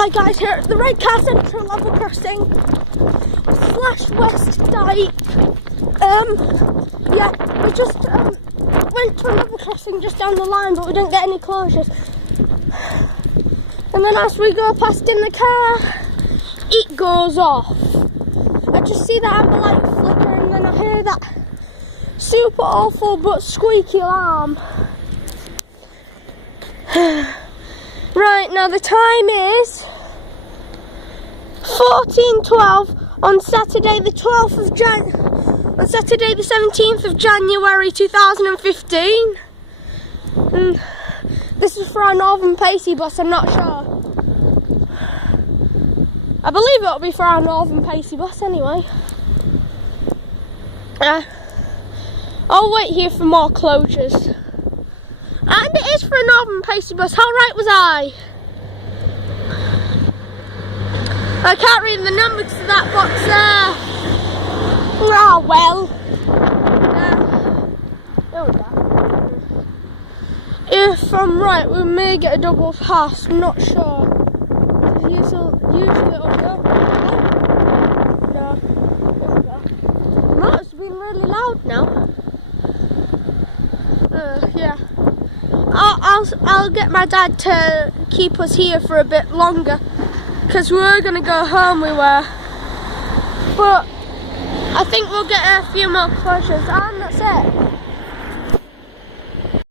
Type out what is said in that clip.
Hi guys, here at the Redcar Central level crossing / West Dyke. Yeah, we just went to a level crossing just down the line, but we didn't get any closures. And then as we go past in the car, it goes off. I just see the amber light flicker, and then I hear that super awful but squeaky alarm. Right, now the time is 14:12 on Saturday the 12th of on Saturday the 17th of January 2015. And this is for our Northern Pacey bus, I'm not sure. I believe it'll be for our Northern Pacey bus anyway. I'll wait here for more closures. And it is for a Northern Pacey bus. How right was I? I can't read the numbers to that box there. Ah, well. There we go. If I'm right, we may get a double pass. I'm not sure. Usually it'll go. No. There we go. No, it's been really loud now. Yeah. I'll get my dad to keep us here for a bit longer, because we were going to go home, but I think we'll get a few more closures, and that's it.